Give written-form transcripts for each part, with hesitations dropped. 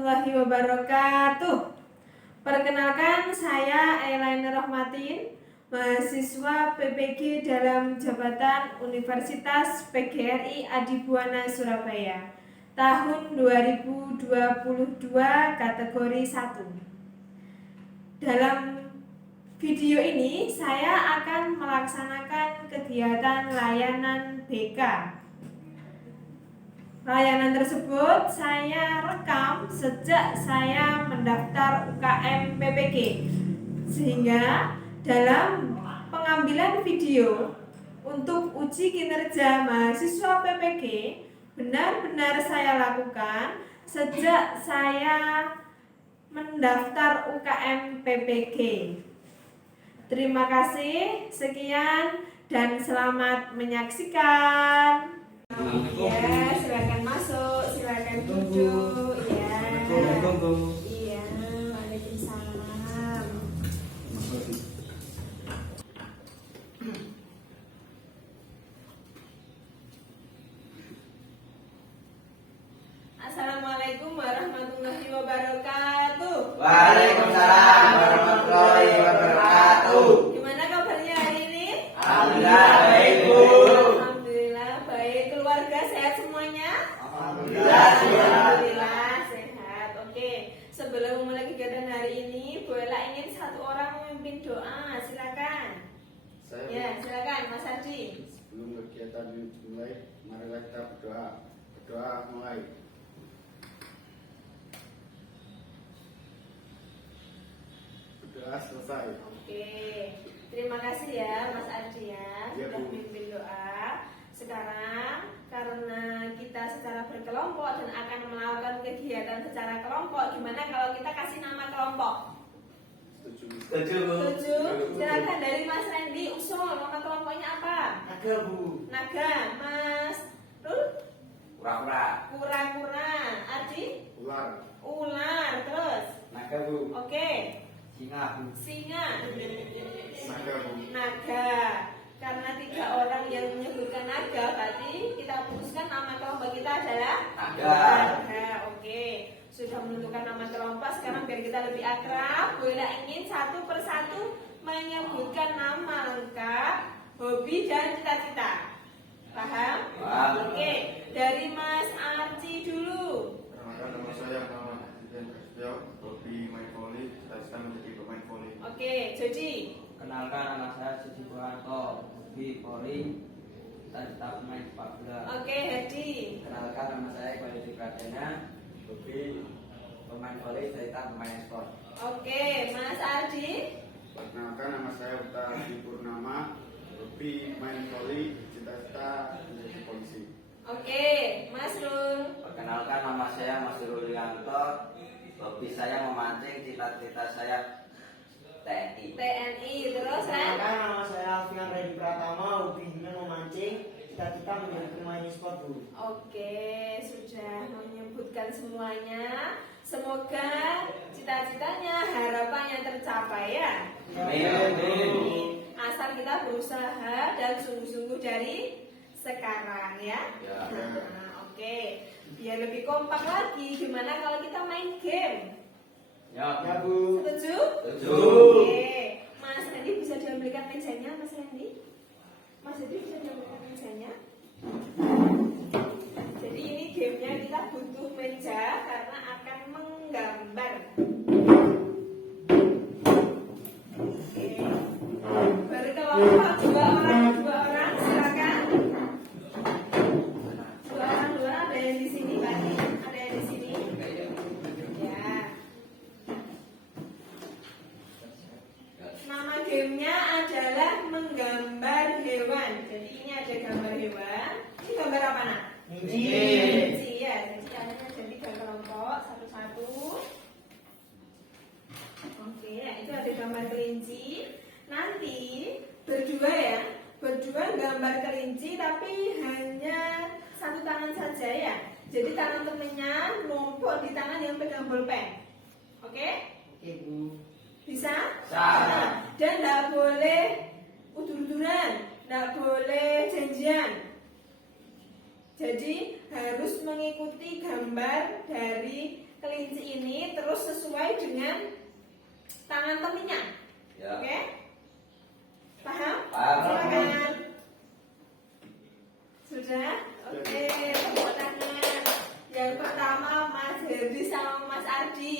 warahmatullahi wabarakatuh. Perkenalkan, saya Elaine Rahmatin, mahasiswa PPG dalam jabatan Universitas PGRI Adibuana Surabaya, tahun 2022 kategori 1. Dalam video ini saya akan melaksanakan kegiatan layanan BK. Layanan tersebut saya rekam sejak saya mendaftar UKM PPG, sehingga dalam pengambilan video untuk uji kinerja mahasiswa PPG benar-benar saya lakukan sejak saya mendaftar UKM PPG. Terima kasih, sekian dan selamat menyaksikan. Ya, silakan masuk, silakan duduk. Ya. Iya, waalaikumsalam. Assalamualaikum warahmatullahi wabarakatuh. Waalaikumsalam warahmatullahi wabarakatuh. Gimana kabarnya hari ini? Alhamdulillah baik, Bu. Alhamdulillah baik. Keluarga sehat semuanya? Alhamdulillah sehat. Alhamdulillah sehat. Oke, sebelum memulai kegiatan hari ini, bolehlah ingin satu orang memimpin doa. Silakan. Ya, silakan Mas Ardi. Sebelum kegiatan dimulai, marilah kita berdoa. Berdoa mulai. Berdoa selesai. Oke, terima kasih ya Mas Ardi ya, Ya, sudah Bu. memimpin doa. Sekarang karena kita secara berkelompok dan akan melakukan kegiatan secara kelompok, gimana kalau kita kasih nama kelompok? Setuju. Setuju, Bu. Setuju? Silakan dari Mas Randy, usul nama kelompoknya apa? Naga, Bu. Naga. Mas Rul? Kura-kura. Kura-kura. Ardi? Ular. Ular. Terus? Naga, Bu. Oke. Singa, Bu. Singa. Naga, Bu. Naga. Karena 3 orang yang menyebutkan naga, berarti kita putuskan nama kelompok kita adalah Naga. Naga. Oke. Sudah menentukan nama kelompok, sekarang biar kita lebih akrab, boleh ingin satu persatu menyebutkan nama lengkap, hobi dan cita-cita. Paham? Paham. Oke. Dari Mas Arci dulu. Perkenalkan, nama saya Muhammad Hidayat Prasetyo, hobi main voli, cita-cita menjadi pemain voli. Oke, Jody. Kenalkan, nama saya Siti Buranto, hobi voli, cita-cita pemain sepak bola. Oke, Hedi. Kenalkan, nama saya Iqbal Pradana, hobi pemain voli, cita-cita pemain sport. Oke, Mas Ardi. Perkenalkan, nama saya Uta Adi Purnama, hobi main voli, cita-cita menjadi polisi. Oke, Mas Rul. Perkenalkan, nama saya Mas Rulianto. Hobi saya memancing, cita-cita saya TNI. TNI. Terus, Ren? Perkenalkan, nama saya Alfian Reddy Pratama, hobinya memancing, cita-cita menjadi pemain e-sport, Bu. Oke, sudah menyebutkan semuanya. Semoga cita-citanya, harapannya tercapai ya. Amin. Asal kita berusaha dan sungguh-sungguh dari sekarang ya. Ya. Nah, oke. Biar lebih kompak lagi, gimana kalau kita main game? Ya. Ya, Bu. Setuju? Setuju. Oke. Mas Randy bisa diambilkan mejanya, Mas Randy? Mas Randy bisa diambilkan mejanya? Jadi ini gamenya kita butuh meja karena akan menggambar. Oke. Berkelompok dua orang silakan. Dua orang ada yang di sini, Pak. Ada yang di sini. Ya. Nama gamenya adalah menggambar hewan. Jadi ini ada gambar hewan. Ini gambar apa, Nak? Kelinci ya. Jadi ada jadi kelompok satu-satu. Oke, itu ada gambar kelinci. Nanti berdua ya, berdua gambar kelinci tapi hanya satu tangan saja ya. Jadi tangan temennya numpuk di tangan yang pegang bolpen. Oke? Oke, Bu. Bisa? Bisa. Dan tidak boleh udur-uduran, tidak boleh janjian. Jadi harus mengikuti gambar dari kelinci ini terus sesuai dengan tangan temennya. Ya. Oke? Paham? Paham. Silakan. Sudah? Oke, tepuk tangan. Yang pertama Mas Herdi sama Mas Ardi.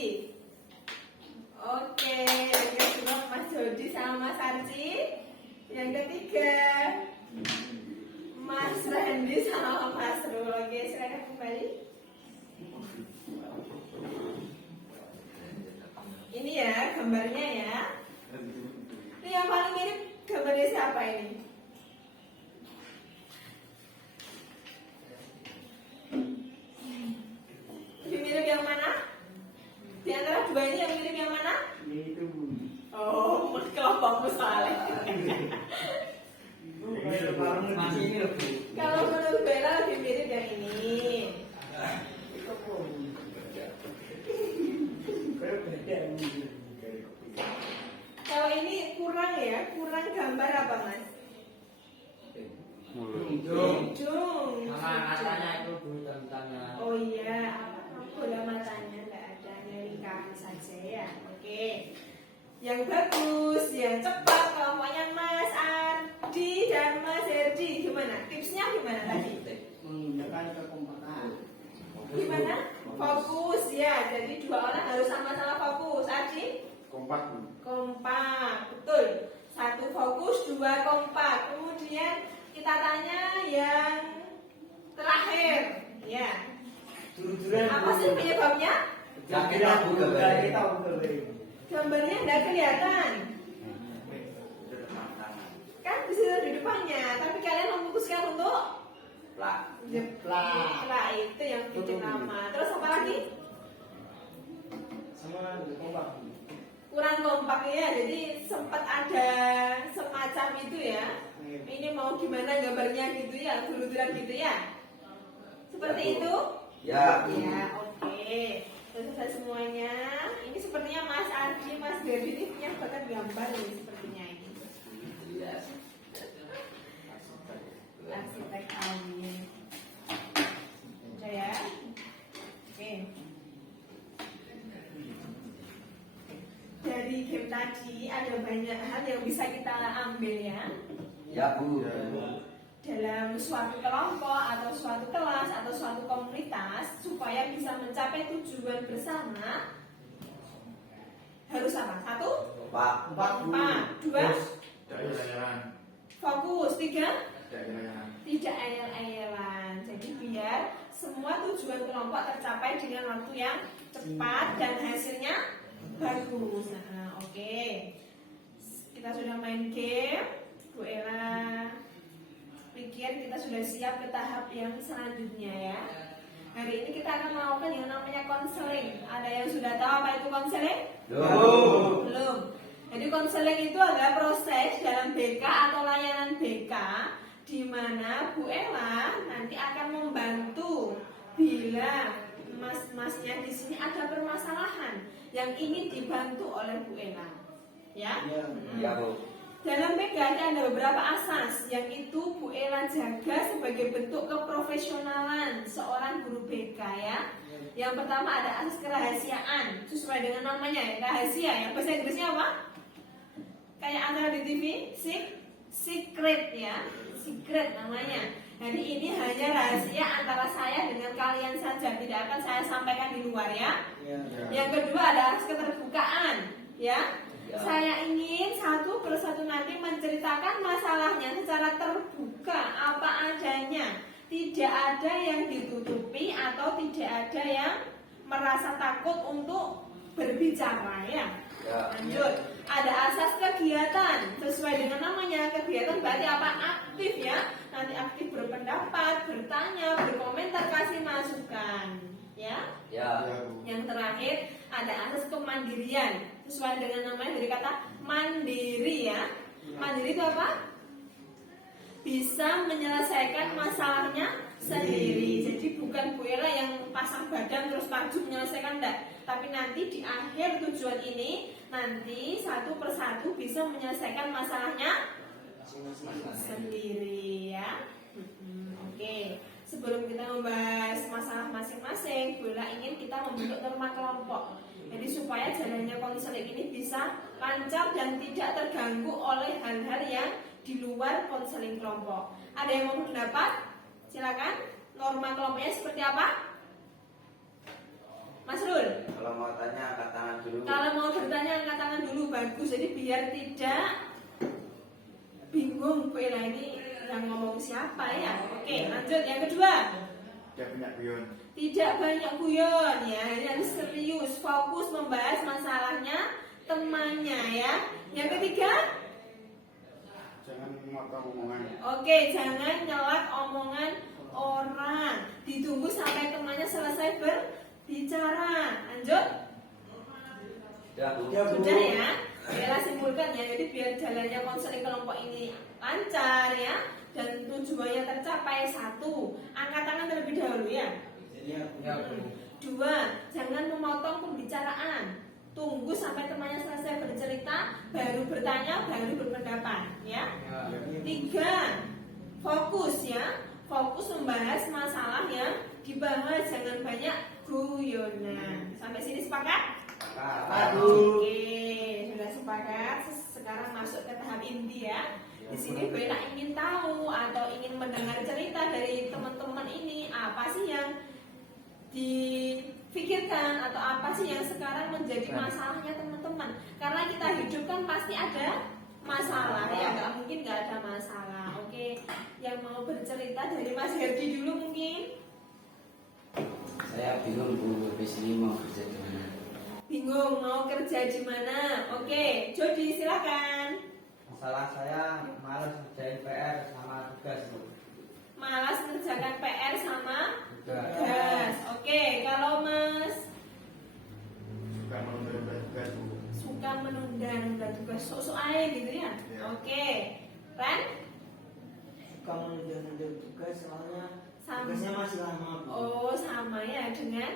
Oke, yang kedua Mas Jody sama Mas Ardi. Yang ketiga Mas Randy sama Mas Rul. Oke, silakan kembali. Ini ya gambarnya ya. Ini yang paling mirip gambarnya siapa ini? Lebih mirip yang mana? Di antara dua ini yang mirip yang mana? Itu Oh, kelompokmu salah. Masih ini loh Bu. Kalau menurut Bella lebih mirip yang ini. Kalau ini kurang ya, kurang gambar apa Mas? Ujung. Ujung. Sama katanya itu Bu tentangnya. Oh iya, apa bola matanya nggak ada, hanya lingkaran saja ya. Oke. Yang bagus, yang cepat kelompoknya Mas Ardi dan Mas Herdi. Gimana? Tipsnya gimana tadi? menggunakan kekompakan. Gimana? Fokus ya. Jadi dua orang harus sama-sama fokus. Ardi? Kompak. Kompak. Betul. Satu fokus, dua kompak. Kemudian kita tanya yang terakhir. Ya. Jujur-jujuran. Apa sih penyebabnya? Yang kita buka balik. Kita buka balik. Gambarnya nggak kelihatan. Itu depan tangan. Kan bisa di depannya. Tapi kalian memutuskan untuk Plak. jeplak. Itu yang bikin nama. Terus apa lagi? Sama kompak. Kurang kompak ya. Jadi sempat ada semacam itu ya. Ini mau gimana gambarnya gitu ya, dulu-duluan gitu ya. Seperti Ya, Bu. itu? Ya. Ya, oke. Selesai semuanya. Ini sepertinya Mas Ardi, Mas Gaby ini punya bakat gambar nih sepertinya ini. Iya. Arsitek Amin. Udah ya? Oke. Dari game tadi ada banyak hal yang bisa kita ambil ya. Ya Bu. Dalam suatu kelompok atau suatu kelas atau suatu komunitas supaya bisa mencapai tujuan bersama harus apa? Satu, Pak. kompak. Dua, Daerah-daerah. fokus. Tiga, Daerah-daerah. tidak ayel-ayelan. Jadi biar semua tujuan kelompok tercapai dengan waktu yang cepat dan hasilnya bagus. Nah, oke. Kita sudah main game. Bu Ella pikir kita sudah siap ke tahap yang selanjutnya ya. Hari ini kita akan melakukan yang namanya konseling. Ada yang sudah tahu apa itu konseling? Belum. Jadi konseling itu adalah proses dalam BK atau layanan BK di mana Bu Ella nanti akan membantu bila mas-masnya di sini ada permasalahan yang ingin dibantu oleh Bu Ella. Ya? Ya Bu. Dalam BK ini ada beberapa asas yang itu Bu Ella jaga sebagai bentuk keprofesionalan seorang guru BK ya. Yang pertama ada asas kerahasiaan sesuai dengan namanya ya, rahasia ya. Bahasa Inggrisnya apa? Kayak antara di TV, secret ya, secret namanya. Jadi ini hanya rahasia antara saya dengan kalian saja, tidak akan saya sampaikan di luar ya. Yang kedua ada asas keterbukaan ya. Saya ingin satu persatu nanti menceritakan masalahnya secara terbuka apa adanya. Tidak ada yang ditutupi atau tidak ada yang merasa takut untuk berbicara ya. Lanjut. Ada asas kegiatan sesuai dengan namanya. Kegiatan berarti apa? Aktif ya. Nanti aktif berpendapat, bertanya, berkomentar, kasih masukan ya. Ya. Yang terakhir ada asas kemandirian sesuai dengan namanya dari kata mandiri ya. Mandiri itu apa? Bisa menyelesaikan masalahnya sendiri. Jadi bukan Bu Ella yang pasang badan terus maju menyelesaikan enggak. Tapi nanti di akhir tujuan ini nanti satu persatu bisa menyelesaikan masalahnya sendiri ya. Oke. sebelum kita membahas masalah masing-masing, Bu Ella ingin kita membentuk norma kelompok. Jadi supaya jalannya konseling ini bisa lancar dan tidak terganggu oleh hal-hal yang di luar konseling kelompok. Ada yang mau berpendapat? Silakan. Norma kelompoknya seperti apa? Mas Rul. Kalau mau tanya angkat tangan dulu. Kalau mau bertanya angkat tangan dulu, bagus. Jadi biar tidak bingung Bu Ella ini yang ngomong siapa ya. Oke, lanjut yang kedua. Tidak banyak guyon. Tidak banyak guyon ya. Ini harus serius, fokus membahas masalahnya temannya ya. Yang ketiga, Jangan memotong omongan. oke, jangan nyelak omongan orang. Ditunggu sampai temannya selesai berbicara. Lanjut. Ya, Bu. Ya, Bu. Sudah ya. Bella simpulkan ya. Jadi biar jalannya konseling kelompok ini lancar ya dan tujuannya tercapai. 1, angkat tangan terlebih dahulu ya. Ya, Bu. 2, jangan memotong pembicaraan. Tunggu sampai temannya selesai bercerita, baru bertanya, baru berpendapat ya. Ya. 3, fokus ya. Fokus membahas masalah yang dibahas, jangan banyak guyonan. Sampai sini sepakat? Aduh. Oke, sudah sepakat. Sekarang masuk ke tahap inti ya. Di sini Bella ingin tahu atau ingin mendengar cerita dari teman-teman ini, apa sih yang dipikirkan atau apa sih yang sekarang menjadi masalahnya teman-teman. Karena kita hidup kan pasti ada masalah ya, nggak mungkin nggak ada masalah. Oke, yang mau bercerita dari Mas Herdi dulu mungkin. Saya bingung Bu, habis ini mau kerja di mana? Bingung mau kerja di mana? Oke, Jody silakan. Masalah saya malas ngerjain PR sama tugas, Bu. Malas mengerjakan PR sama Tugas. tugas. Oke, kalau Mas Suka menunda tugas, Bu. suka menunda tugas, sok-sok aja gitu ya. Iya. Oke, Ren? Suka menunda tugas soalnya Sama. tugasnya masih lama, Bu. Oh, sama ya dengan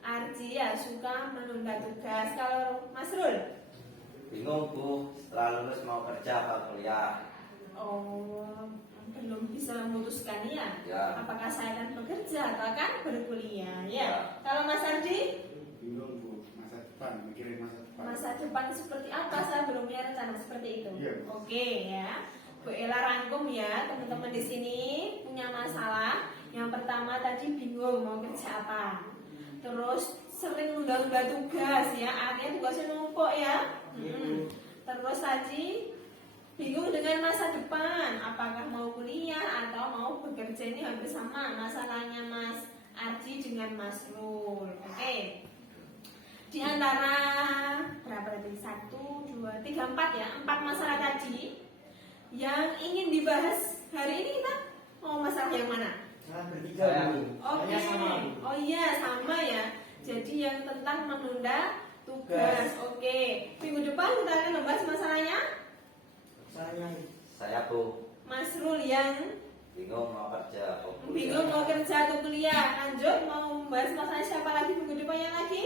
Arji ya, suka menunda tugas. Kalau Mas Rul? Bingung Bu, setelah lulus mau kerja apa kuliah? Oh, belum bisa memutuskan ya. Ya. Apakah saya akan bekerja atau akan berkuliah ya? Ya. Kalau Mas Ardi? Bingung, Bu. Masa depan, mikirin masa depan. Masa depan seperti apa? Saya belum punya rencana seperti itu. Iya. Oke ya. Bu Ella rangkum ya, teman-teman di sini punya masalah. Yang pertama tadi bingung mau kerja apa. Terus sering nunda-nunda tugas ya, artinya tugasnya numpuk ya. Terus tadi bingung dengan masa depan, apakah mau kuliah atau mau bekerja. Ini hampir sama masalahnya Mas Arji dengan Mas Rul. Oke. Di antara berapa tadi? 1, 2, 3, 4 ya, 4 masalah tadi yang ingin dibahas hari ini, kita mau masalah yang mana? Nah, bertiga, Saya. Bu. Oke. Soalnya sama, Bu. Oh iya, sama ya. Jadi yang tentang menunda tugas. Oke. Minggu depan kita akan membahas masalahnya Soalnya Saya Bu, Mas Rul yang bingung mau kerja apa kuliah? bingung mau kerja atau kuliah. Lanjut mau membahas masalah siapa lagi minggu depannya lagi?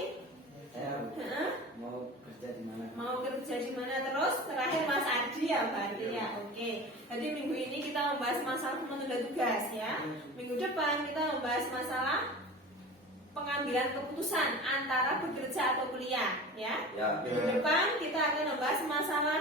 Saya Hah? mau kerja di mana? Mau kerja di mana terus? Terakhir Mas Ardi ya berarti ya. Oke. Jadi minggu ini kita membahas masalah menunda tugas ya. Minggu depan kita membahas masalah pengambilan keputusan antara bekerja atau kuliah ya. Ya. Minggu depan kita akan membahas masalah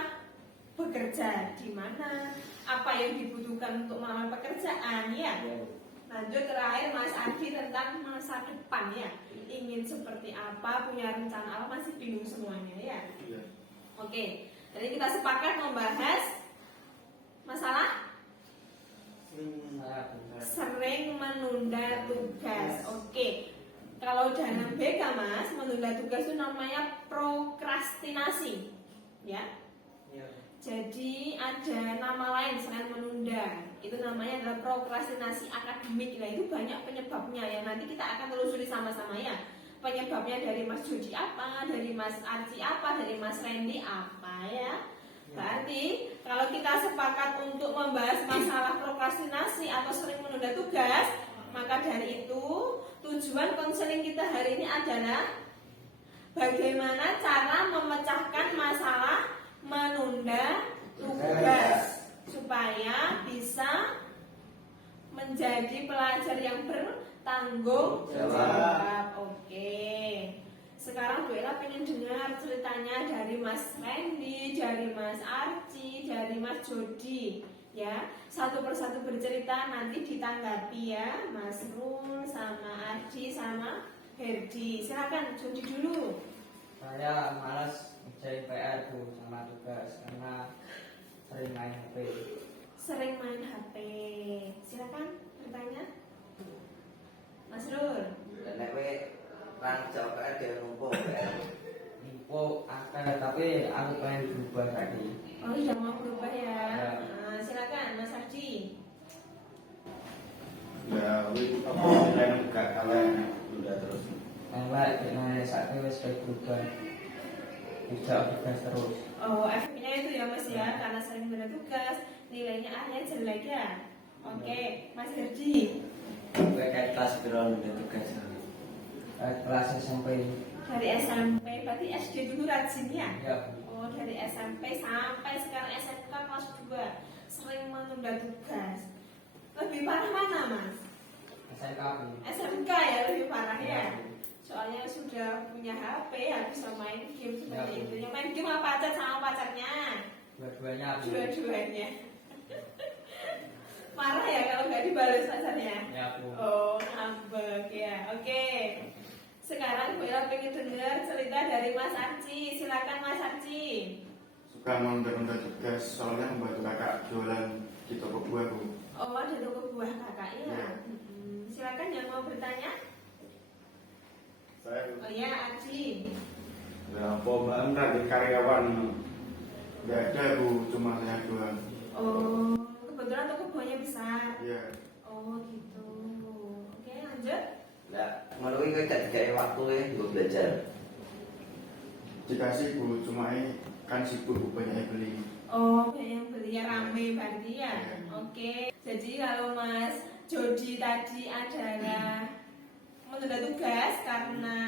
bekerja di mana, apa yang dibutuhkan untuk melamar pekerjaan ya. Ya, Bu. Lanjut terakhir Mas Adi tentang masa depan ya. Ingin seperti apa, punya rencana apa, masih bingung semuanya ya. Iya. Oke, jadi kita sepakat membahas masalah Saya benar. sering menunda tugas. Oke, kalau dalam BK Mas, menunda tugas itu namanya prokrastinasi ya. ya. Jadi ada nama lain selain menunda. Itu namanya adalah prokrastinasi akademik. Nah itu banyak penyebabnya yang nanti kita akan telusuri sama-sama ya. Penyebabnya dari Mas Jody apa, dari Mas Arci apa, dari Mas Randy apa ya. Berarti kalau kita sepakat untuk membahas masalah prokrastinasi atau sering menunda tugas, maka dari itu tujuan konseling kita hari ini adalah bagaimana cara memecahkan masalah menunda tugas supaya bisa menjadi pelajar yang bertanggung jawab. Oke. Sekarang Bu Ella pengen dengar ceritanya dari Mas Randy, dari Mas Arci, dari Mas Jody. Ya, satu persatu bercerita, nanti ditanggapi ya, Mas Rul sama Arci sama Herdi. Silakan Jody dulu. Saya malas ngerjain PR Bu sama tugas karena sering main HP. Sering main HP. Silakan bertanya. Mas Rul. Dan nek kowe lan jawab PR dhewe numpuk PR. Info ada tapi aku pengen berubah tadi. Oh, sudah mau berubah ya. Ya. Nah, silakan Mas Arci. Ya, wih, apa lain gak kalian udah terus. Enggak, karena saat ini wis berubah. Tidak tugas terus. Oh, efeknya itu ya Mas ya, karena sering benar tugas, nilainya akhirnya jelek ya. Oke, Mas Herdi. Kowe kayak kelas piro udah tugas. Kelas SMP. Dari SMP, berarti SD dulu rajin ya? Ya Bu. Oh, dari SMP sampai sekarang SMK kelas 2 sering menunda tugas. Lebih parah mana Mas? SMK Bu. SMK ya lebih parah ya? Ya, Bu. Soalnya sudah punya HP, ya bisa main game seperti Ya, Bu. itu. Yang main game apa aja sama pacarnya? Dua-duanya Bu. Dua-duanya. Marah ya kalau nggak dibalas pacarnya? Ya Bu. Oh, ngambek ya. Oke. Sekarang Bu Ella pengen dengar cerita dari Mas Arci. Silakan Mas Arci. Suka menunda tugas soalnya membantu kakak jualan di toko buah Bu. Oh, ada toko buah kakak ya. Ya. Silakan yang mau bertanya. Saya Oh ya, Arci. pembahan tadi karyawan nggak ada Bu, cuma saya doang. Oh, kebetulan toko buahnya besar. Iya. Oh, gitu. Oke, lanjut. Lah, ngono kuwi kowe gak digawe waktu nggo belajar. Dikasih Bu, cuma ini kan sibuk Bu, banyak yang beli. Oh, yang belinya rame berarti ya. Ya. Oke. Jadi kalau Mas Jody tadi adalah menunda tugas karena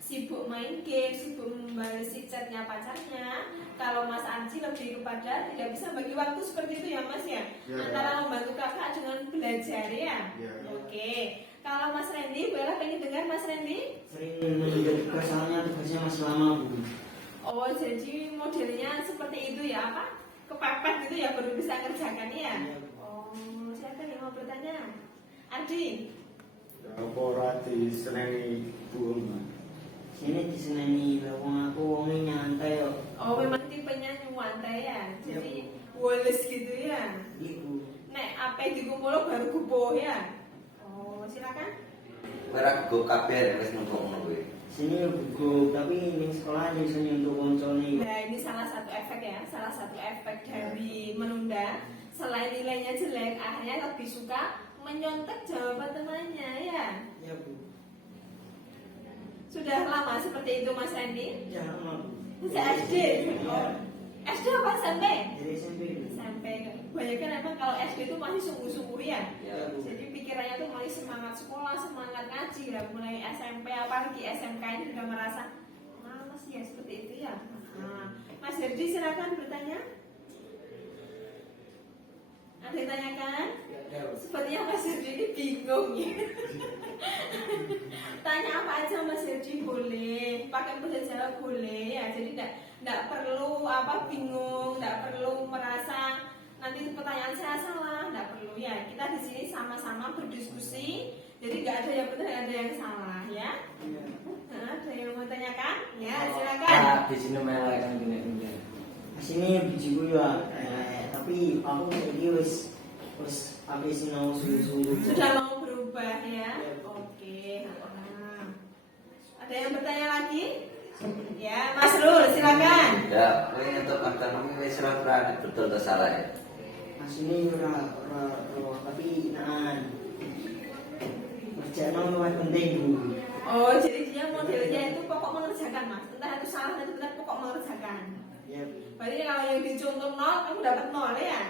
sibuk main game, sibuk membalesi chatnya pacarnya. Kalau Mas Arci lebih kepada tidak bisa bagi waktu seperti itu ya Mas ya. Ya. Antara membantu kakak dengan belajar ya. Ya. Oke. Kalau Mas Randy, Bu Ella pengen dengar Mas Randy? Sering menunda tugas soalnya tugasnya masih lama Bu. Oh, jadi modelnya seperti itu ya, apa? Kepepet gitu ya, baru bisa kerjakan ya? Iya, Bu. Oh, siapa yang mau bertanya? Adi? Ya, apa rati seneni Bu? Sini diseneni lah wong aku wongnya nyantai kok. Oh, memang tipenya nyantai ya? Jadi, woles gitu ya? Ibu. Nek, apa dikumpul baru kupo ya? Oh, silakan. Kowe ra go kabeh wis numpuk ngono kuwi. Sini ya buku, tapi ini sekolah iso untuk koncone. Nah, ini salah satu efek ya, salah satu efek dari menunda. Selain nilainya jelek, akhirnya lebih suka menyontek jawaban temannya ya? Ya Bu. Sudah lama seperti itu Mas Randy? Ya lama Bu. Sejak SD? Oh, SD apa SMP? Dari SMP Bu. SMP. Kebanyakan emang kalau SD itu masih sungguh-sungguh ya. Ya Bu. Jadi pikirannya tuh masih semangat sekolah, semangat ngaji ya. Mulai SMP apalagi SMK ini sudah merasa malas ya seperti itu ya. Nah, Mas Herdi silakan bertanya. Ada yang tanyakan? Ya Bu. Sepertinya Mas Herdi ini bingung ya. Tanya apa aja Mas Herdi boleh, pakai bahasa Jawa boleh ya. Jadi tidak perlu apa bingung, tidak perlu merasa nanti pertanyaan saya salah, tidak perlu ya. Kita di sini sama-sama berdiskusi, jadi nggak ada yang benar, ada yang salah ya. Ya. Nah, ada yang mau tanyakan? Ya silakan. Nah, di sini melek kan gini. Sini bijiku ya, tapi aku jadi wis habis sinau sungguh-sungguh. Sudah mau berubah ya? Oke. Nah. Ada yang bertanya lagi? Ya, Mas Rul, silakan. Ya, kowe untuk konten iki wis ora betul to salah ya. Mas ini ora tapi naan. Kerjaan lebih penting Bu. Oh, jadi dia modelnya itu pokok mengerjakan Mas. Entah itu salah atau benar, pokok mengerjakan. Ya Bu. Berarti kalau yang dicontoh nol, kamu dapat nol ya?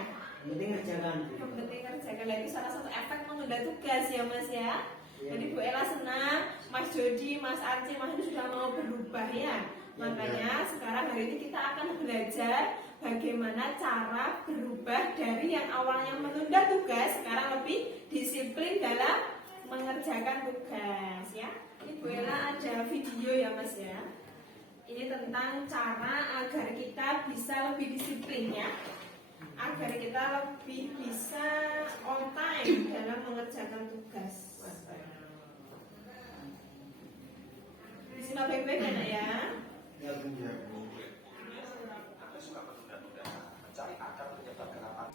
Yang penting kerjakan. Yang penting kerjakan. Itu salah satu efek menunda tugas ya Mas ya. Ya. Jadi Bu Ella senang, Mas Jody, Mas Arci, Mas Adi sudah mau berubah ya. Makanya sekarang hari ini kita akan belajar bagaimana cara berubah dari yang awalnya menunda tugas sekarang lebih disiplin dalam mengerjakan tugas ya. Ini Bu Ella ada video ya Mas ya. Ini tentang cara agar kita bisa lebih disiplin ya, agar kita lebih bisa on time dalam mengerjakan tugas. Disimak baik-baik ya nak ya.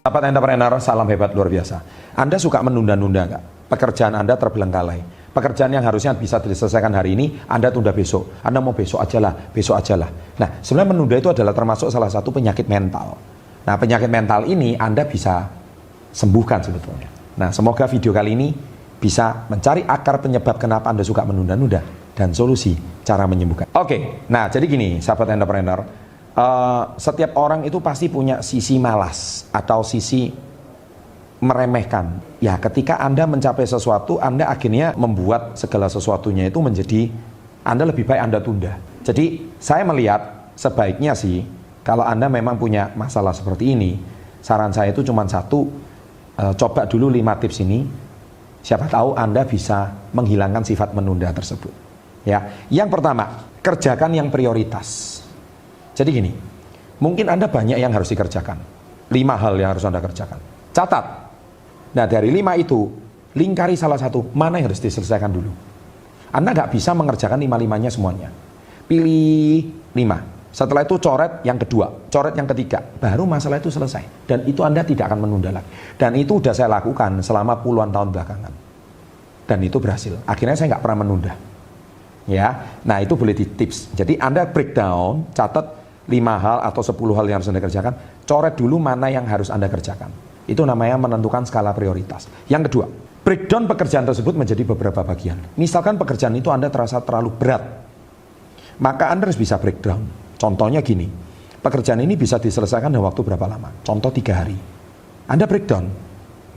Sahabat entrepreneur, salam hebat luar biasa. Anda suka menunda-nunda nggak? Pekerjaan Anda terbelengkalai. Pekerjaan yang harusnya bisa diselesaikan hari ini, Anda tunda besok. Anda mau besok aja lah, besok aja lah. Nah, sebenarnya menunda itu adalah termasuk salah satu penyakit mental. Nah, penyakit mental ini Anda bisa sembuhkan sebetulnya. Nah, semoga video kali ini bisa mencari akar penyebab kenapa Anda suka menunda-nunda dan solusi cara menyembuhkan. Oke, nah jadi gini, sahabat entrepreneur. Setiap orang itu pasti punya sisi malas atau sisi meremehkan. Ya, ketika Anda mencapai sesuatu, Anda akhirnya membuat segala sesuatunya itu menjadi Anda lebih baik Anda tunda. Jadi, saya melihat sebaiknya sih, kalau Anda memang punya masalah seperti ini, saran saya itu cuma satu, coba dulu 5 tips ini. Siapa tahu Anda bisa menghilangkan sifat menunda tersebut. Ya, yang pertama, kerjakan yang prioritas. Jadi gini, mungkin Anda banyak yang harus dikerjakan. 5 hal yang harus Anda kerjakan. Catat. Nah, dari 5 itu, lingkari salah satu, mana yang harus diselesaikan dulu. Anda nggak bisa mengerjakan 5-5-nya semuanya. Pilih 5. Setelah itu coret yang kedua, coret yang ketiga. Baru masalah itu selesai. Dan itu Anda tidak akan menunda lagi. Dan itu sudah saya lakukan selama puluhan tahun belakangan. Dan itu berhasil. Akhirnya saya nggak pernah menunda. Ya, nah itu boleh di tips. Jadi Anda breakdown, catat 5 hal atau 10 hal yang harus Anda kerjakan. Coret dulu mana yang harus Anda kerjakan. Itu namanya menentukan skala prioritas. Yang kedua, breakdown pekerjaan tersebut menjadi beberapa bagian. Misalkan pekerjaan itu Anda terasa terlalu berat, maka Anda harus bisa breakdown. Contohnya gini, pekerjaan ini bisa diselesaikan dalam waktu berapa lama? Contoh 3 hari. Anda breakdown,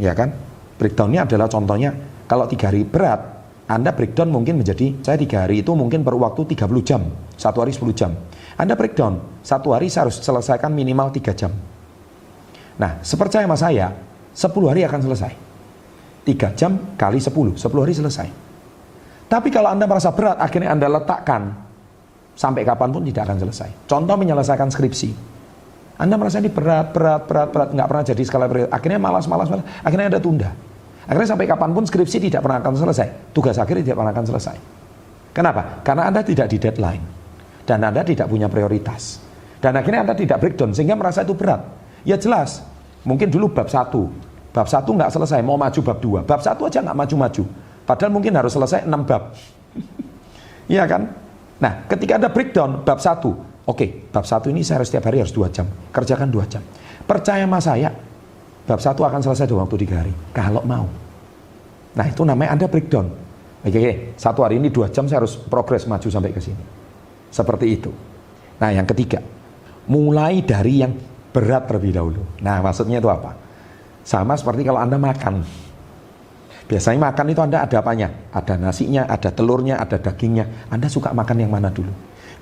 ya kan? Breakdownnya adalah contohnya, kalau 3 hari berat, Anda breakdown mungkin menjadi, saya 3 hari itu mungkin perlu waktu 30 jam, 1 hari 10 jam. Anda breakdown, 1 hari saya harus selesaikan minimal 3 jam. Nah, sepercaya sama saya, 10 hari akan selesai. 3 jam kali 10 hari selesai. Tapi kalau Anda merasa berat, akhirnya Anda letakkan, sampai kapanpun tidak akan selesai. Contoh menyelesaikan skripsi. Anda merasa ini berat, nggak pernah jadi skala prioritas. Akhirnya malas, akhirnya Anda tunda. Akhirnya sampai kapanpun skripsi tidak pernah akan selesai. Tugas akhir tidak pernah akan selesai. Kenapa? Karena Anda tidak di deadline. Dan Anda tidak punya prioritas. Dan akhirnya Anda tidak breakdown, sehingga merasa itu berat. Ya jelas, mungkin dulu bab 1 nggak selesai, mau maju bab 2, bab 1 aja nggak maju-maju, padahal mungkin harus selesai 6 bab. Iya kan? Nah, ketika Anda breakdown bab 1, oke, bab 1 ini saya harus setiap hari harus 2 jam, kerjakan 2 jam. Percaya sama saya, bab 1 akan selesai dalam waktu 3 hari, kalau mau. Nah, itu namanya Anda breakdown. Oke, 1 hari ini 2 jam saya harus progres maju sampai ke sini. Seperti itu. Nah, yang ketiga, mulai dari yang berat terlebih dahulu. Nah, maksudnya itu apa? Sama seperti kalau Anda makan. Biasanya makan itu Anda ada apanya? Ada nasinya, ada telurnya, ada dagingnya. Anda suka makan yang mana dulu?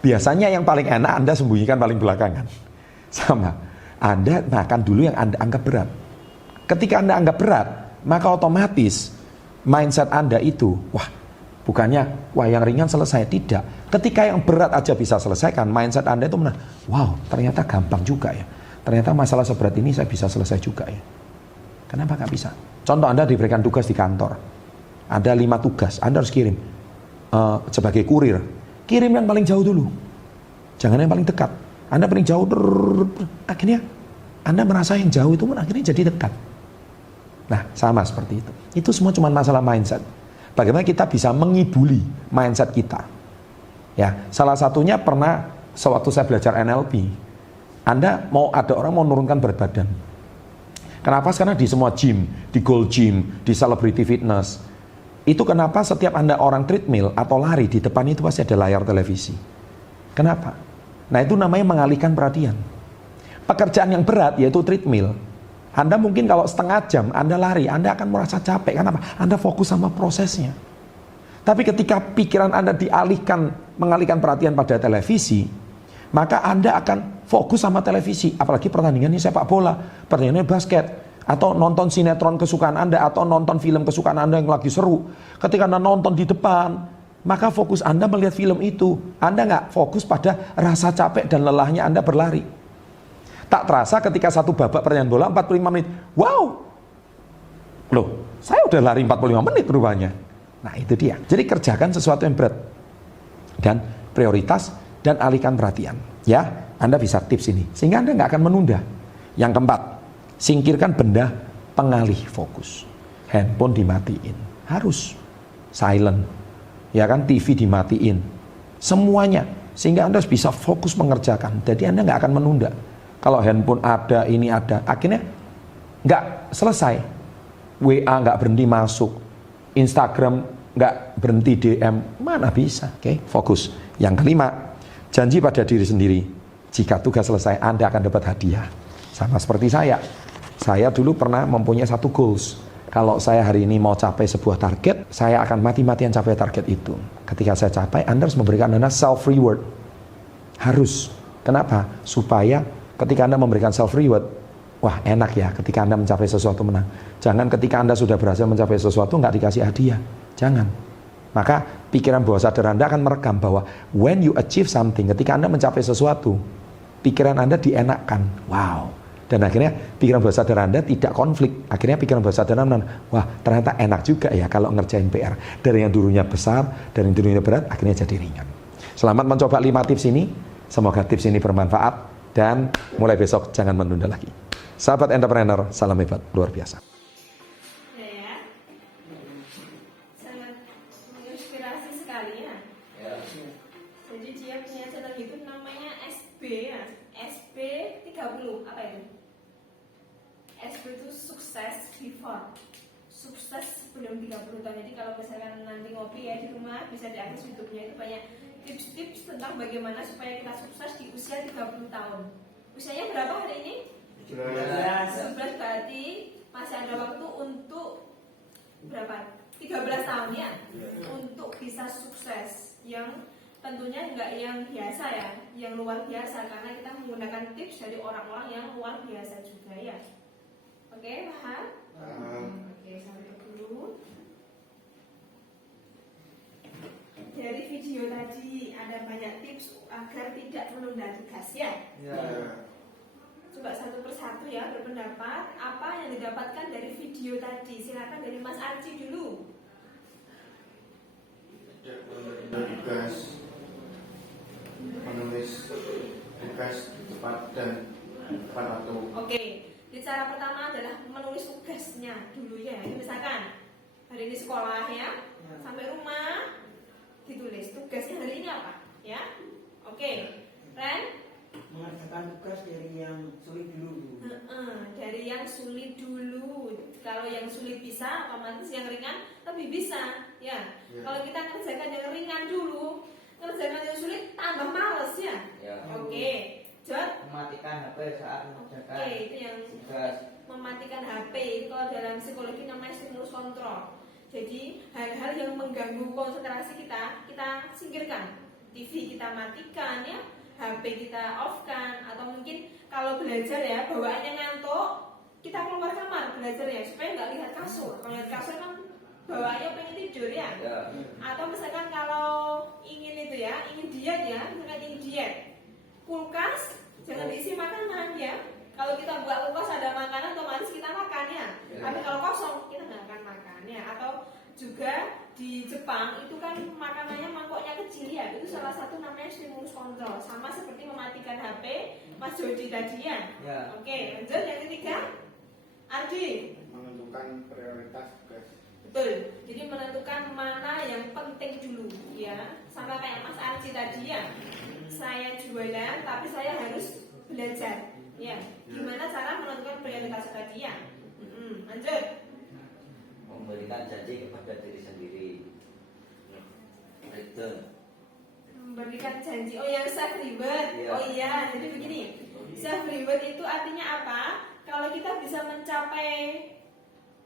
Biasanya yang paling enak Anda sembunyikan paling belakangan. Sama. Anda makan dulu yang Anda anggap berat. Ketika Anda anggap berat, maka otomatis mindset Anda itu, bukannya, yang ringan selesai. Tidak. Ketika yang berat aja bisa selesaikan, mindset Anda itu wow, ternyata gampang juga ya. Ternyata masalah seberat ini saya bisa selesai juga ya. Kenapa nggak bisa? Contoh Anda diberikan tugas di kantor. Ada 5 tugas, Anda harus kirim. Sebagai kurir, kirim yang paling jauh dulu. Jangan yang paling dekat. Anda paling jauh, akhirnya Anda merasa yang jauh itu pun akhirnya jadi dekat. Nah, sama seperti itu. Itu semua cuma masalah mindset. Bagaimana kita bisa mengibuli mindset kita. Ya, salah satunya pernah sewaktu saya belajar NLP. Anda ada orang mau menurunkan berat badan. Kenapa? Karena di semua gym, di Gold Gym, di Celebrity Fitness, itu kenapa setiap Anda orang treadmill atau lari, di depan itu pasti ada layar televisi. Kenapa? Nah, itu namanya mengalihkan perhatian. Pekerjaan yang berat yaitu treadmill. Anda mungkin kalau setengah jam Anda lari, Anda akan merasa capek. Kenapa? Anda fokus sama prosesnya. Tapi ketika pikiran Anda mengalihkan perhatian pada televisi, maka Anda akan fokus sama televisi, apalagi pertandingannya sepak bola, pertandingannya basket, atau nonton sinetron kesukaan Anda, atau nonton film kesukaan Anda yang lagi seru. Ketika Anda nonton di depan, maka fokus Anda melihat film itu. Anda nggak fokus pada rasa capek dan lelahnya Anda berlari. Tak terasa ketika satu babak pertandingan bola 45 menit, wow, loh, saya udah lari 45 menit rupanya. Nah itu dia. Jadi kerjakan sesuatu yang berat dan prioritas dan alihkan perhatian. Ya, Anda bisa tips ini sehingga Anda nggak akan menunda. Yang keempat, singkirkan benda pengalih fokus. Handphone dimatiin, harus silent. Ya kan, TV dimatiin, semuanya sehingga Anda bisa fokus mengerjakan. Jadi Anda nggak akan menunda. Kalau handphone ada, ini ada, akhirnya nggak selesai. WA nggak berhenti masuk, Instagram nggak berhenti DM, mana bisa? Oke, fokus. Yang kelima, janji pada diri sendiri. Jika tugas selesai, Anda akan dapat hadiah. Sama seperti saya. Saya dulu pernah mempunyai satu goals. Kalau saya hari ini mau capai sebuah target, saya akan mati-matian capai target itu. Ketika saya capai, Anda harus memberikan Anda self reward. Harus. Kenapa? Supaya ketika Anda memberikan self reward, wah enak ya ketika Anda mencapai sesuatu menang. Jangan ketika Anda sudah berhasil mencapai sesuatu nggak dikasih hadiah. Jangan. Maka pikiran bawah sadar Anda akan merekam bahwa when you achieve something, ketika Anda mencapai sesuatu, pikiran Anda dienakkan. Wow. Dan akhirnya pikiran bawah sadar Anda tidak konflik. Akhirnya pikiran bawah sadar Anda, wah ternyata enak juga ya kalau ngerjain PR. Dari yang dulunya besar, dari yang dulunya berat, akhirnya jadi ringan. Selamat mencoba 5 tips ini. Semoga tips ini bermanfaat. Dan mulai besok jangan menunda lagi. Sahabat entrepreneur, salam hebat, luar biasa. Ya, sangat menginspirasi sekali ya. Jadi dia punya channel YouTube namanya SB ya, SB 30, apa itu? SB itu sukses before, sukses sebelum 30 tahun. Jadi kalau misalkan nanti ngopi ya di rumah, bisa diakses YouTube-nya, itu banyak tips-tips tentang bagaimana supaya kita sukses di usia 30 tahun. Usianya berapa hari ini? 11, berarti masih ada waktu untuk berapa? 13 tahun ya, untuk bisa sukses yang tentunya enggak yang biasa ya, yang luar biasa, karena kita menggunakan tips dari orang-orang yang luar biasa juga ya. Oke, paham? Oke, sampai dulu. Dari video tadi ada banyak tips agar tidak menunda tugas ya. Coba satu persatu ya berpendapat apa yang didapatkan dari video tadi. Silakan dari Mas Arci dulu. Tugas menulis tugas cepat dan tepat waktu. Oke, jadi cara pertama adalah menulis tugasnya dulu ya. Ini misalkan hari ini sekolah ya, sampai rumah ditulis tugasnya hari ini apa ya. Oke, Ren? Mengerjakan tugas dari yang sulit dulu. Dari yang sulit dulu. Kalau yang sulit bisa, otomatis yang ringan lebih bisa ya. Kalau kita kerjakan yang ringan dulu, kerjakan yang sulit tambah males ya. Oke, Jod? Mematikan HP saat mengerjakan Itu yang tugas. mematikan HP itu kalau dalam psikologi namanya stimulus kontrol. Jadi hal-hal yang mengganggu konsentrasi kita singkirkan. TV kita matikan ya, HP kita off-kan, atau mungkin kalau belajar ya bawaannya ngantuk, kita keluar kamar belajar ya supaya nggak lihat kasur. Kalau lihat kasur kan bawaannya pengen tidur ya. Atau misalkan kalau ingin itu ya, ingin diet ya, misalkan ingin diet, kulkas jangan diisi makanan ya. Kalau kita buat kulkas ada makanan, otomatis kita makan ya. Tapi kalau kosong kita nggak akan makan ya. Atau juga di Jepang itu kan makanannya mangkoknya kecil ya. Itu salah satu namanya stimulus kontrol. Sama seperti mematikan HP Mas Jody tadi ya. Oke, lanjut yang ketiga. Ardi. Menentukan prioritas tugas. Betul. Jadi menentukan mana yang penting dulu ya. Sama kayak Mas Ardi tadi ya. Saya jualan tapi saya harus belajar. Ya, gimana cara menentukan prioritas tadi ya? Lanjut. Memberikan janji kepada diri sendiri. Itu. Memberikan janji. Oh, yang self reward. Oh iya, jadi begini. Self reward itu artinya apa? Kalau kita bisa mencapai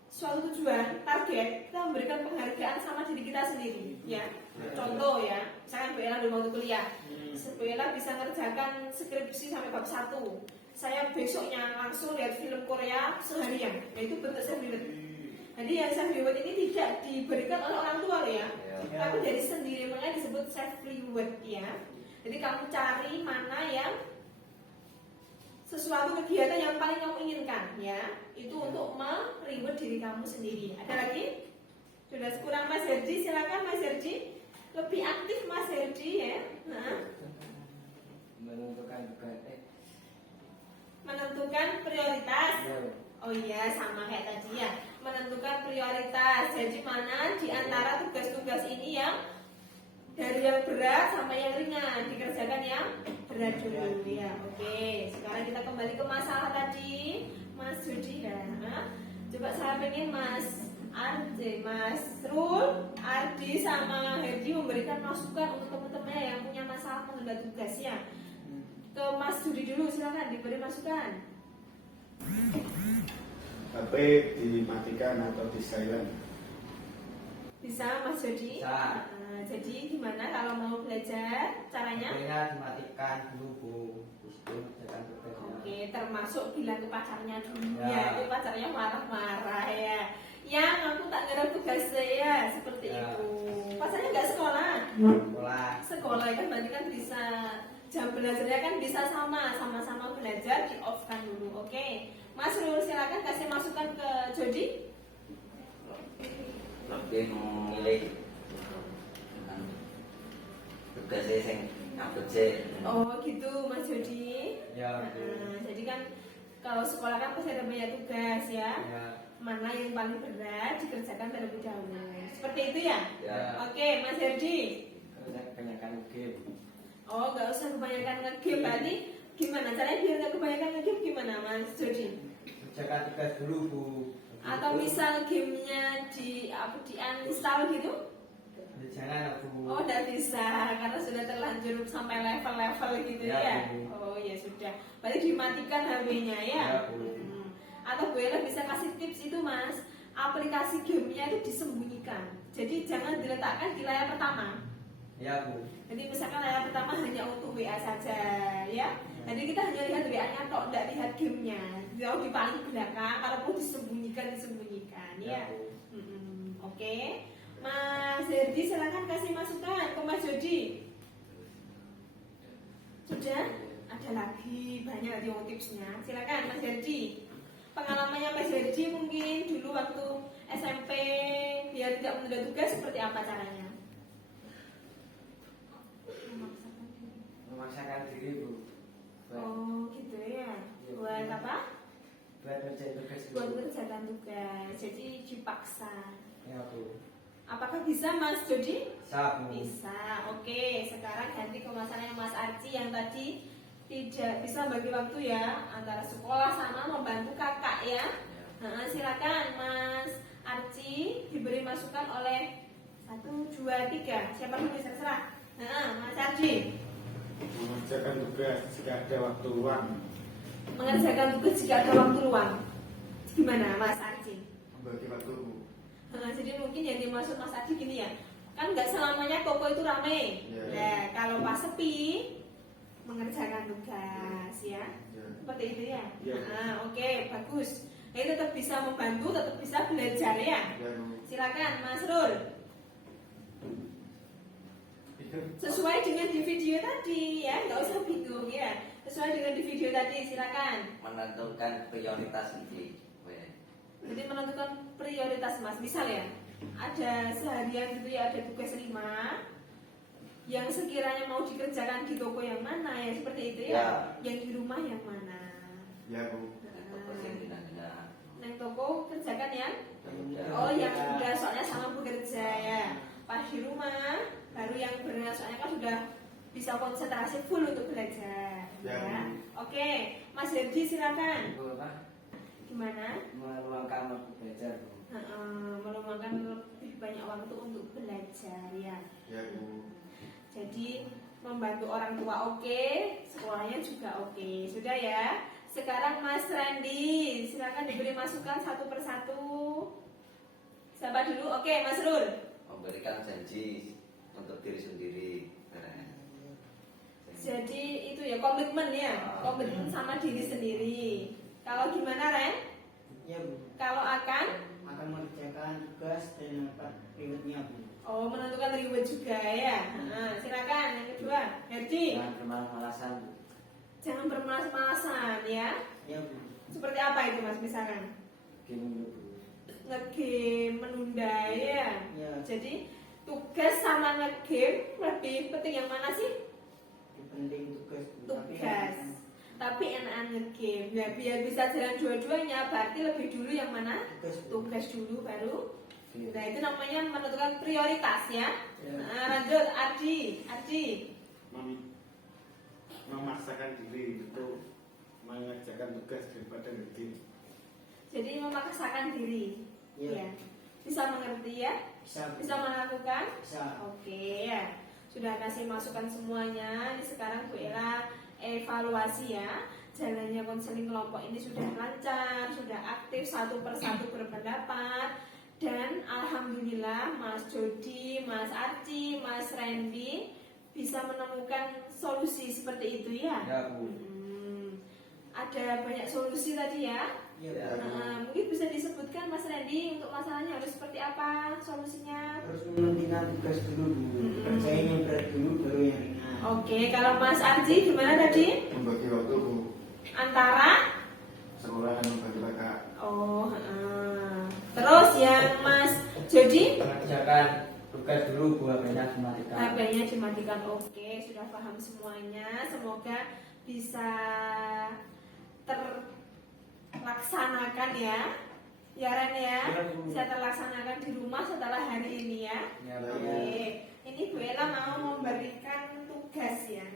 suatu tujuan, target, kita memberikan penghargaan sama diri kita sendiri. Ya. Contoh ya, misalkan Bu Ella dulu waktu kuliah. Bella bisa ngerjakan skripsi sampai bab 1. Saya besoknya langsung lihat film Korea seharian, yaitu bentuk self reward. Jadi yang self reward ini tidak diberikan oleh orang tua ya, tapi dari sendiri, makanya disebut self reward ya. Jadi kamu cari mana yang sesuatu kegiatan yang paling kamu inginkan ya, itu untuk mereward diri kamu sendiri. Ada lagi? Sudah kurang Mas Herdi, silakan Mas Herdi. Lebih aktif Mas Herdi ya. Menentukan prioritas. Oh iya, sama kayak tadi ya. Menentukan prioritas. Jadi mana di antara tugas-tugas ini yang dari yang berat sampai yang ringan, dikerjakan yang berat dulu ya. Oke, sekarang kita kembali ke masalah tadi, Mas Jody ya. Coba saya pengen Mas Rul, Ardi sama Herdi memberikan masukan untuk teman-teman yang punya masalah menunda tugas ya. Ke Mas Jody dulu, silakan diberi masukan. HP dimatikan atau di silent. Bisa Mas Jody? Bisa. Jadi gimana kalau mau belajar caranya? HP-nya dimatikan dulu Bu. Itu jangan tugas. Oke, termasuk bilang ke pacarnya dulu Ya. ya. Itu pacarnya marah-marah ya. Yang aku tak ngerti tugas saya seperti Ya. itu. Pacarnya nggak sekolah. Sekolah. Sekolah kan berarti kan bisa jam belajarnya kan bisa sama-sama belajar, di off kan dulu. Oke, Mas Rul silakan kasih masukan ke Jody. Lebih memilih tugasnya sing abot sih. Oh gitu Mas Jody. Ya, Jadi kan kalau sekolah kan pasti ada banyak tugas ya. Ya. Mana yang paling berat dikerjakan terlebih dahulu. Seperti itu ya? Ya. Oke, Mas Herdi. Kebanyakan game. Oh, nggak usah kebanyakan nge-game. Berarti gimana? Caranya biar nggak kebanyakan nge-game gimana, Mas Jody? Kerjakan tugas dulu Bu. Atau misal gamenya di uninstall gitu? Jangan Bu. Oh, nggak bisa karena sudah terlanjur sampai level-level gitu Ya, ya. Bu. Oh ya sudah. Berarti dimatikan HP-nya ya. Ya, Bu. Atau Bu Ella bisa kasih tips itu Mas. Aplikasi gamenya itu disembunyikan. Jadi jangan diletakkan di layar pertama. Ya Bu. Jadi misalkan layar pertama hanya untuk WA saja ya. Jadi kita hanya lihat WA-nya tok, tidak lihat gamenya. Jauh di paling belakang, kalaupun disembunyikan ya. Oke. Mas Herdi silakan kasih masukan ke Mas Jody. Sudah? Ada lagi banyak tipsnya. Silakan Mas Herdi. Pengalamannya Mas Herdi mungkin dulu waktu SMP biar tidak menunda tugas seperti apa caranya? Memaksakan diri Bu. Oh gitu ya. Buat apa? Buat ngerjain tugas dulu. Buat mengerjakan tugas. Jadi dipaksa. Ya Bu. Apakah bisa Mas Jody? Bisa Bu. Bisa. Oke, sekarang ganti ke masalahnya Mas Arci yang tadi tidak bisa bagi waktu ya antara sekolah sama membantu kakak ya. Silakan Mas Arci diberi masukan oleh 1, 2, 3. Siapa dulu terserah. Mas Arci. Mengerjakan tugas jika ada waktu luang. Mengerjakan tugas jika ada waktu luang. Gimana Mas Arci? Membagi waktuku. Jadi mungkin yang dimaksud Mas Arci gini ya. Kan nggak selamanya toko itu rame. Ya. Nah, kalau pas sepi mengerjakan tugas ya. Ya. Seperti itu ya. Ya. Oke, bagus. Jadi tetap bisa membantu, tetap bisa belajar ya. Ya, Bu. Silakan Mas Rul. Sesuai dengan di video tadi ya, nggak usah bingung ya. Sesuai dengan di video tadi, silakan. Menentukan prioritas ini. Jadi menentukan prioritas Mas. Misal ya, ada seharian gitu ya, ada tugas 5 yang sekiranya mau dikerjakan di toko yang mana ya, seperti itu ya. Ya. Yang di rumah yang mana. Ya, Bu. Neng toko kerjakan yang Ya. oh yang udah soalnya sama bekerja ya. Pas di rumah baru yang benar soalnya kan sudah bisa konsentrasi full untuk belajar Ya. ya. Oke, Mas Herdi silakan. Bu apa? Gimana? Meluangkan waktu belajar Bu. Meluangkan lebih banyak waktu untuk belajar ya. Ya, Bu. Jadi membantu orang tua oke, sekolahnya juga oke. Sudah ya. Sekarang Mas Randy, silakan diberi masukan satu persatu. Siapa dulu? Oke, Mas Rul. Memberikan janji untuk diri sendiri. komitmen ya, komitmen sama diri sendiri. Kalau gimana Ren? Ya Bu, Kalau akan mengerjakan tugas dan dapat rewardnya Bu. oh menentukan reward juga ya. Nah, silakan yang kedua, Herdi. Jangan bermalas-malasan. Jangan bermalas-malasan ya. Ya Bu. Seperti apa itu Mas misalkan? Game dulu. Ngegame, menunda ya. Ya, Jadi tugas sama ngegame lebih penting yang mana sih? yang penting tugas Bu. Tugas. Tapi enakan ngegame. Ya biar bisa jalan dua-duanya, berarti lebih dulu yang mana? Tugas Bu. Tugas dulu baru. Game. Nah itu namanya menentukan prioritas ya. Ya. Nah, lanjut Ardi. Memaksakan diri untuk mengerjakan tugas daripada ngerti. Jadi memaksakan diri. Ya. Ya. Bisa mengerti ya? Bisa Bu. Bisa melakukan? Bisa. Oke ya. Sudah kasih masukan semuanya. Ini sekarang Bu Ella evaluasi ya. Jalannya konseling kelompok ini sudah lancar, sudah aktif satu persatu berpendapat. Dan alhamdulillah Mas Jody, Mas Arci, Mas Randy bisa menemukan solusi seperti itu ya. Ya Bu. Ada banyak solusi tadi ya. Ya, Bu. Nah, mungkin bisa disebutkan Mas Randy untuk masalahnya harus seperti apa solusinya? Harus mementingkan tugas dulu Bu. Kerjain yang berat dulu baru yang ringan. Oke, kalau Mas Arji gimana tadi? Membagi waktu Bu, Antara? sekolah dan membagi kakak. Oh, terus yang Mas Jody? Mengerjakan tugas dulu Bu, HP-nya dimatikan. HP-nya dimatikan. Oke, sudah paham semuanya. Semoga bisa terlaksanakan ya. Ya Ren ya, Ya, Bu. bisa terlaksanakan di rumah setelah hari ini ya. Ya Bu. Oke, ini Bu Ella mau memberikan tugas ya.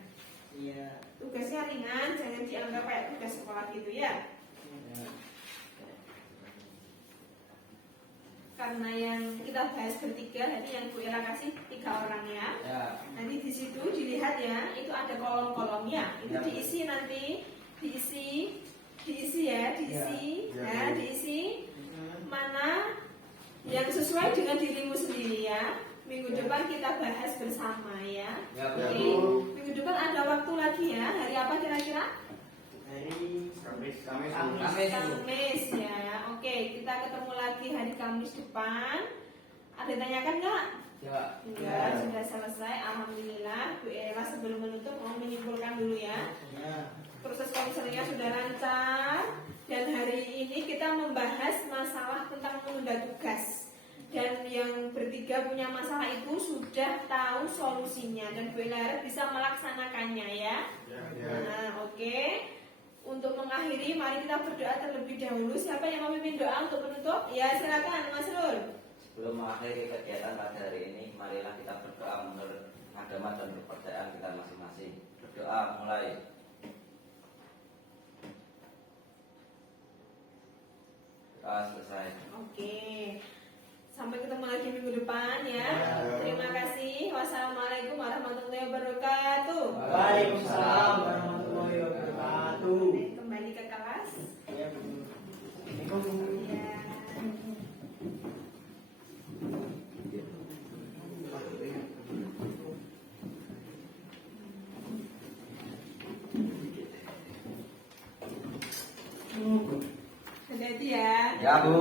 Iya. Tugasnya ringan, jangan dianggap kayak tugas sekolah gitu ya. Ya. Karena yang kita bahas bertiga, jadi yang Bu Ella kasih 3 orang ya. Ya. Nanti di situ dilihat ya, itu ada kolom-kolomnya. Itu Ya. diisi nanti, diisi ya, diisi, Ya. ya, diisi mana yang sesuai dengan dirimu sendiri ya. Minggu depan kita bahas bersama ya. Ya Bu. Oke, minggu depan ada waktu lagi ya. Hari apa kira-kira? Hari Kamis Bu. Kamis, Bu. Kamis ya. Oke, kita ketemu lagi hari Kamis depan. Ada yang tanyakan nggak? Ya. Enggak, sudah selesai. Alhamdulillah. Bu Ella sebelum menutup mau menyimpulkan dulu ya. ya. Proses konselingnya sudah lancar. Dan hari ini kita membahas masalah tentang menunda tugas. Dan yang bertiga punya masalah itu sudah tahu solusinya. Dan Bu Ella harap bisa melaksanakannya ya. Ya. Nah, oke. Untuk mengakhiri, mari kita berdoa terlebih dahulu. Siapa yang mau memimpin doa untuk menutup? Ya, silakan Mas Rul. Sebelum mengakhiri kegiatan pada hari ini, marilah kita berdoa menurut agama dan kepercayaan kita masing-masing. Berdoa mulai. Doa selesai. Oke. Sampai ketemu lagi minggu depan ya. Ya. Terima kasih. Wassalamualaikum warahmatullahi wabarakatuh. Waalaikumsalam warahmatullahi wabarakatuh. Kembali ke kelas. Ya Bu. Assalamualaikum Bu. Ya. Hati-hati ya. Ya Bu.